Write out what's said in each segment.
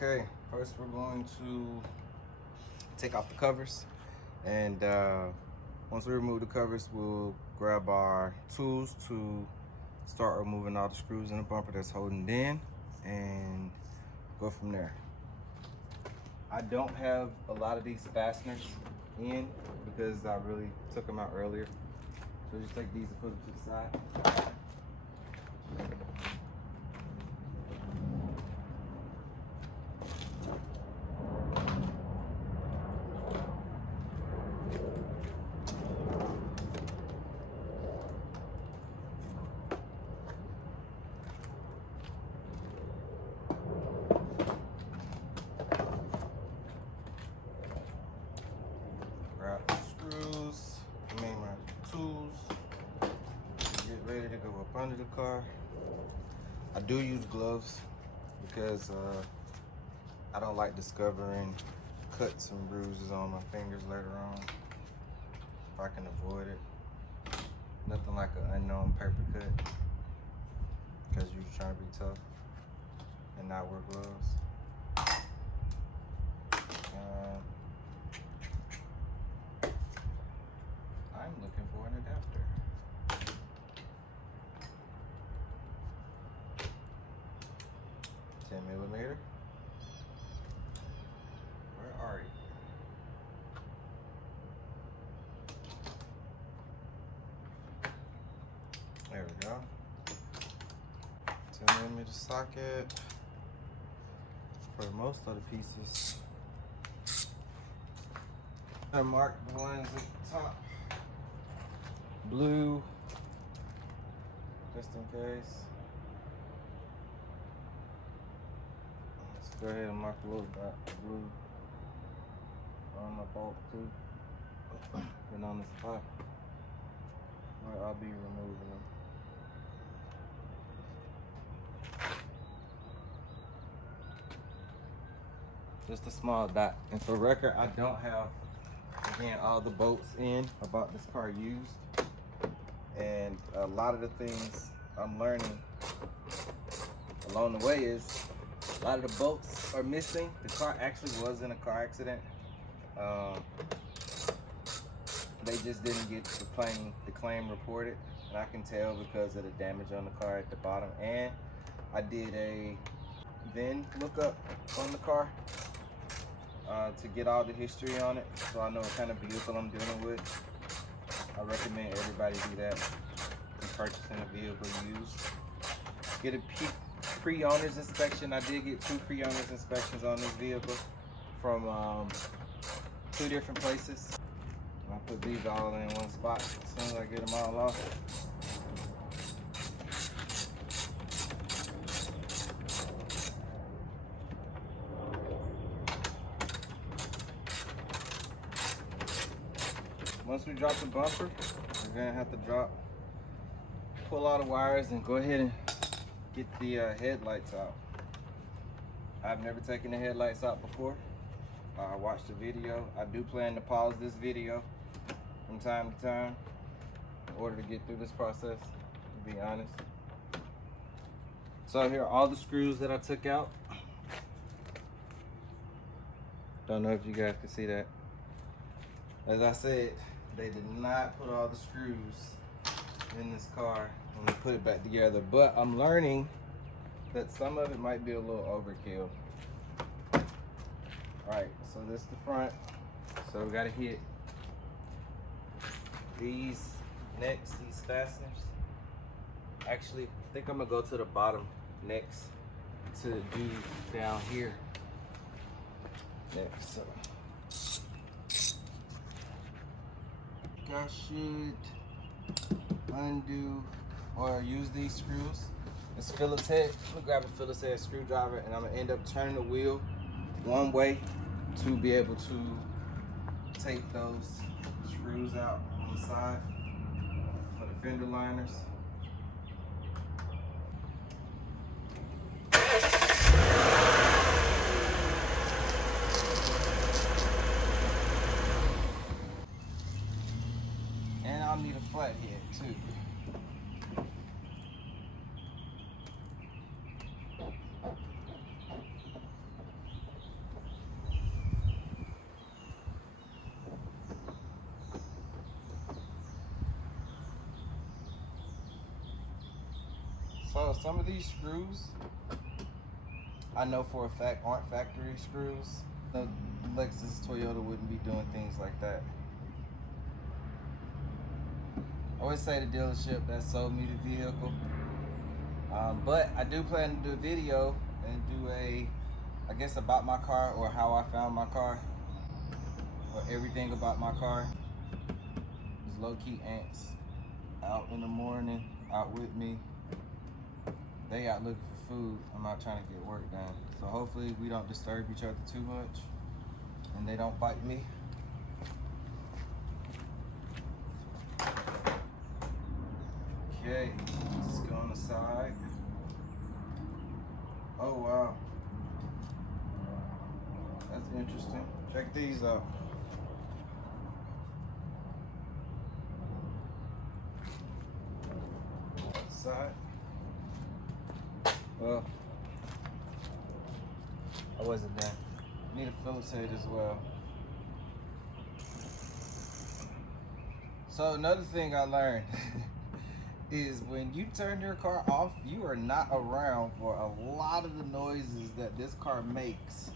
Okay, first we're going to take off the covers, and once we remove the covers, we'll grab our tools to start removing all the screws in the bumper that's holding it in and go from there. I don't have a lot of these fasteners in because I really took them out earlier. So just take these and put them to the side. Grab the screws, my tools, get ready to go up under the car. I do use gloves because I don't like discovering cuts and bruises on my fingers later on if I can avoid it. Nothing like an unknown paper cut because you're trying to be tough and not wear gloves. I'm looking for an adapter. 10mm. Where are you? There we go. 10mm socket for most of the pieces. I marked the ones at the top blue, just in case. Let's go ahead and mark a little dot blue on my bolt too, and on the spot where I'll be removing them. Just a small dot. And for record, I don't have, again, all the bolts in. I bought this car used, and a lot of the things I'm learning along the way is a lot of the bolts are missing. The car actually was in a car accident. They just didn't get the claim reported, and I can tell because of the damage on the car at the bottom. And I did a VIN lookup on the car to get all the history on it, so I know what kind of vehicle I'm dealing with. I recommend everybody do that when purchasing a vehicle used. Get a pre-owner's inspection. I did get 2 pre-owner's inspections on this vehicle from 2 different places. I'll put these all in one spot as soon as I get them all off. Once we drop the bumper, we're gonna have to pull all the wires and go ahead and get the headlights out. I've never taken the headlights out before. I watched the video. I do plan to pause this video from time to time in order to get through this process, to be honest. So here are all the screws that I took out. Don't know if you guys can see that. As I said, they did not put all the screws in this car when we put it back together, but I'm learning that some of it might be a little overkill. Alright, so this is the front. So we gotta hit these next, these fasteners. Actually, I think I'm gonna go to the bottom next to do down here next. So I should undo or use these screws. It's Phillips head. I'm gonna grab a Phillips head screwdriver, and I'm gonna end up turning the wheel one way to be able to take those screws out on the side for the fender liners. And I'll need a flat head too. So some of these screws, I know for a fact aren't factory screws. The Lexus, Toyota wouldn't be doing things like that. I would say the dealership that sold me the vehicle. But I do plan to do a video and do I guess about my car, or how I found my car, or everything about my car. There's low-key ants out in the morning, out with me. They out looking for food. I'm out trying to get work done. So hopefully we don't disturb each other too much and they don't bite me. Okay, let's go on the side. Oh wow, that's interesting. Check these out. Side. Well, I wasn't done. Need a Phillips head as well. So another thing I learned is when you turn your car off, you are not around for a lot of the noises that this car makes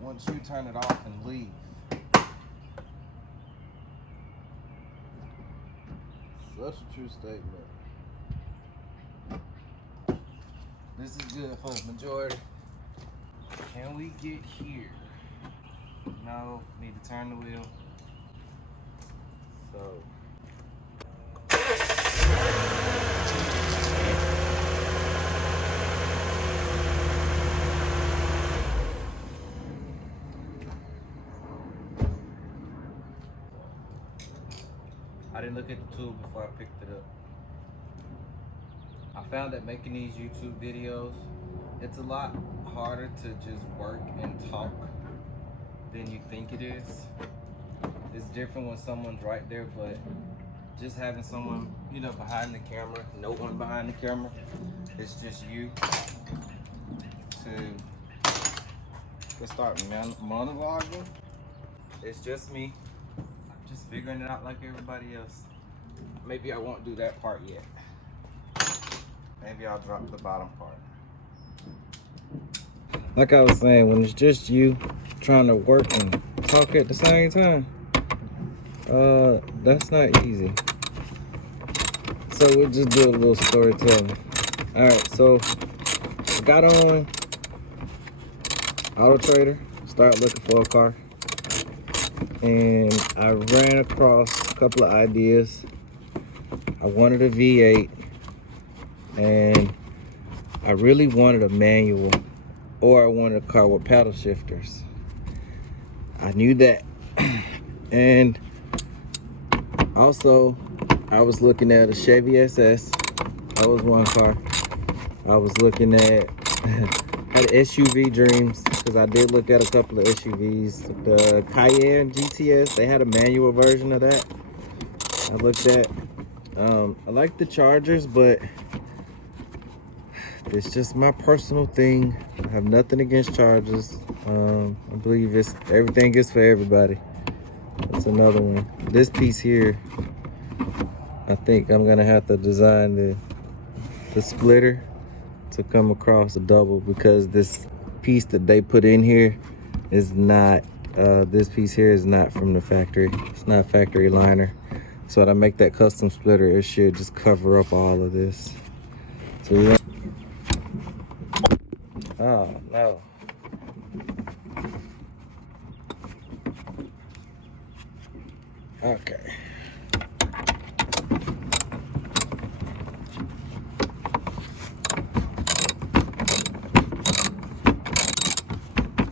once you turn it off and leave. Such a true statement. This is good for the majority. Can we get here? No, need to turn the wheel. So. I didn't look at the tool before I picked it up. I found that making these YouTube videos, it's a lot harder to just work and talk than you think it is. It's different when someone's right there, but just having someone, you know, behind the camera, no one behind the camera, it's just you to start monologuing. It's just me. I'm just figuring it out like everybody else. Maybe I won't do that part yet. Maybe I'll drop the bottom part. Like I was saying, when it's just you trying to work and talk at the same time, that's not easy. So we'll just do a little storytelling. Alright, so I got on Auto Trader, started looking for a car, and I ran across a couple of ideas. I wanted a V8, and I really wanted a manual, or I wanted a car with paddle shifters. I knew that. And also, I was looking at a Chevy SS. That was one car. I was looking at had SUV dreams, because I did look at a couple of SUVs. The Cayenne GTS, they had a manual version of that. I looked at. I like the Chargers, but it's just my personal thing. I have nothing against Chargers. I believe everything is for everybody. That's another one. This piece here, I think I'm gonna have to design the splitter to come across a double, because this piece that they put in here is not, this piece here is not from the factory. It's not factory liner. So when I make that custom splitter, it should just cover up all of this. So we want, oh no. Okay.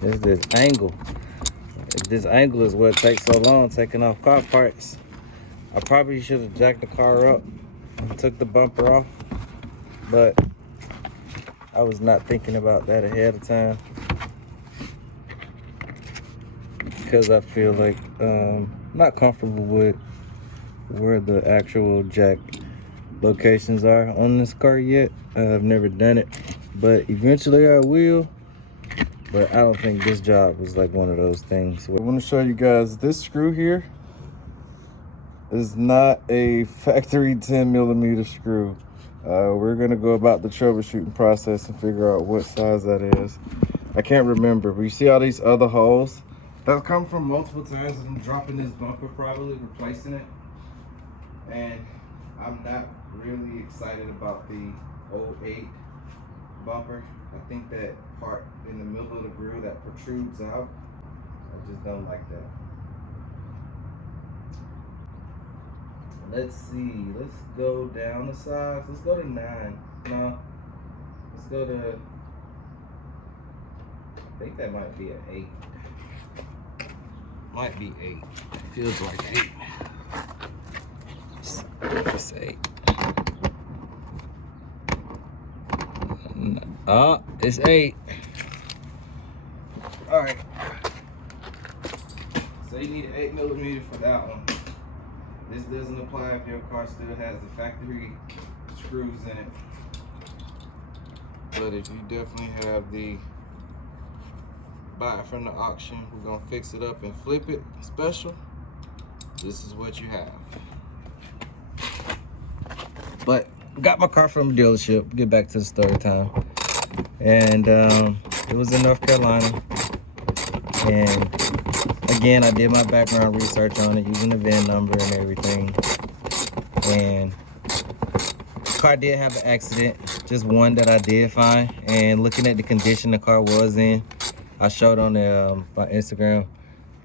It's this angle. This angle is what takes so long taking off car parts. I probably should have jacked the car up and took the bumper off, but I was not thinking about that ahead of time, because I feel like not comfortable with where the actual jack locations are on this car yet. I've never done it, but eventually I will. But I don't think this job was like one of those things. I want to show you guys this screw here is not a factory 10mm screw. We're gonna go about the troubleshooting process and figure out what size that is. I can't remember, but you see all these other holes? That's come from multiple times. I'm dropping this bumper, probably replacing it. And I'm not really excited about the 08 bumper. I think that part in the middle of the grill that protrudes out, I just don't like that. Let's see, let's go down a size. Let's go to 9. No, let's go to, I think that might be an 8. Might be 8. It feels like 8. It's 8. Oh, it's 8. All right. So you need an 8mm for that one. This doesn't apply if your car still has the factory screws in it. But if you definitely have the buy it from the auction, we're gonna fix it up and flip it special, this is what you have. But got my car from the dealership. Get back to the story time. And it was in North Carolina. And again, I did my background research on it using the VIN number and everything. And the car did have an accident, just one that I did find. And looking at the condition the car was in, I showed on my Instagram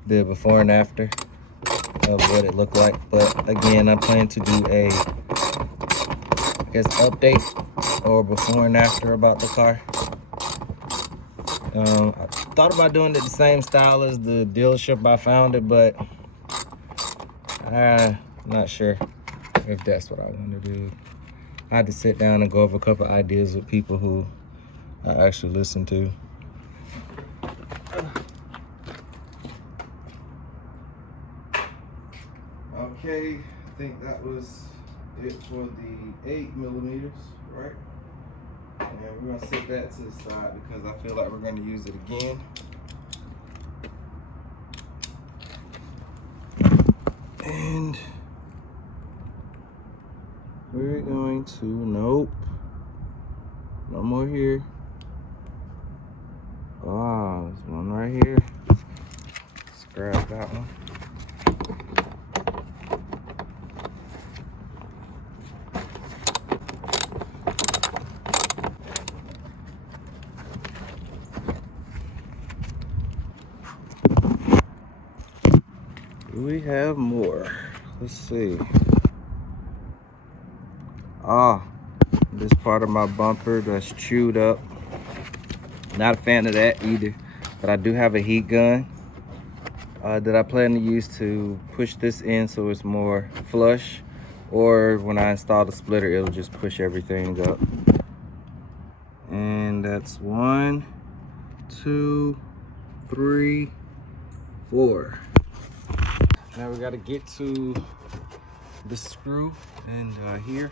the before and after of what it looked like. But again, I plan to do a, I guess, update or before and after about the car. I thought about doing it the same style as the dealership I found it, but I'm not sure if that's what I want to do. I had to sit down and go over a couple ideas with people who I actually listen to. Okay, I think that was it for the 8mm, right? And we're gonna set that to the side because I feel like we're gonna use it again. And we're going to, nope, no more here. Ah, there's one right here. Let's grab that one. We have more. Let's see. This part of my bumper that's chewed up. Not a fan of that either. But I do have a heat gun that I plan to use to push this in so it's more flush. Or when I install the splitter, it'll just push everything up. And that's 1, 2, 3, 4. Now we gotta get to the screw and here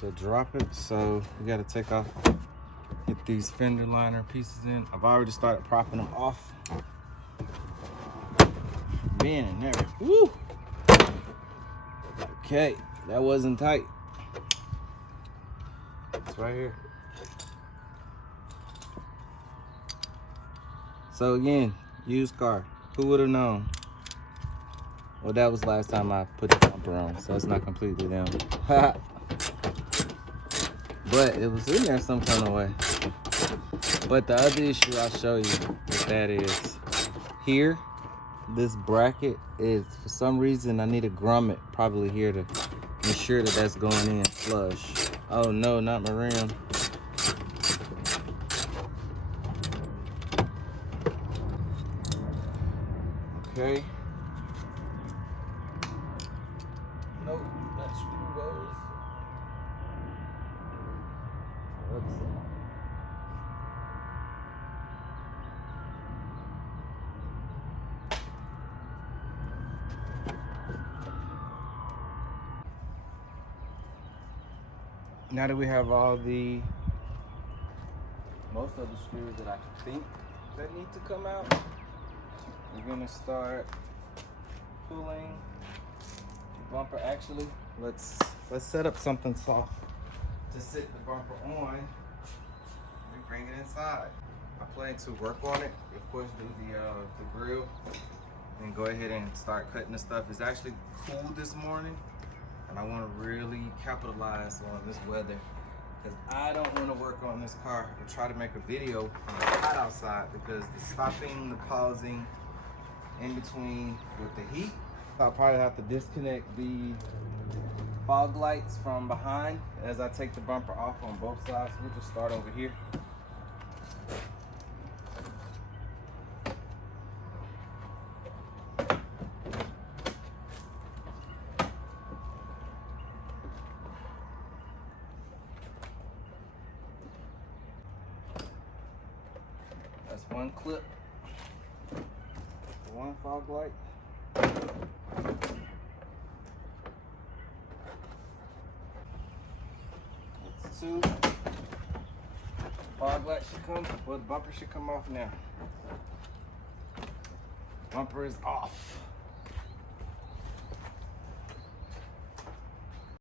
to drop it. So we gotta take off, get these fender liner pieces in. I've already started propping them off. Being in there. Woo! Okay, that wasn't tight. It's right here. So again, used car. Who would have known? Well, that was last time I put the bumper on, so it's not completely down. But it was in there some kind of way. But the other issue I'll show you with that is here, this bracket is, for some reason, I need a grommet probably here to ensure that that's going in flush. Oh no, not my rim. Okay. Nope, that screw goes. Let's see. Now that we have all the, most of the screws that I think that need to come out, we're gonna start pulling bumper. Actually, let's set up something soft to sit the bumper on and bring it inside. I plan to work on it. Of course, do the grill and go ahead and start cutting the stuff. It's actually cool this morning, and I want to really capitalize on this weather because I don't want to work on this car and try to make a video when it's hot outside, because the stopping, the pausing in between with the heat, I'll probably have to disconnect the fog lights from behind as I take the bumper off on both sides. We'll just start over here. That's one clip, one fog light. That's two. Fog light should come, well, the bumper should come off now. Bumper is off.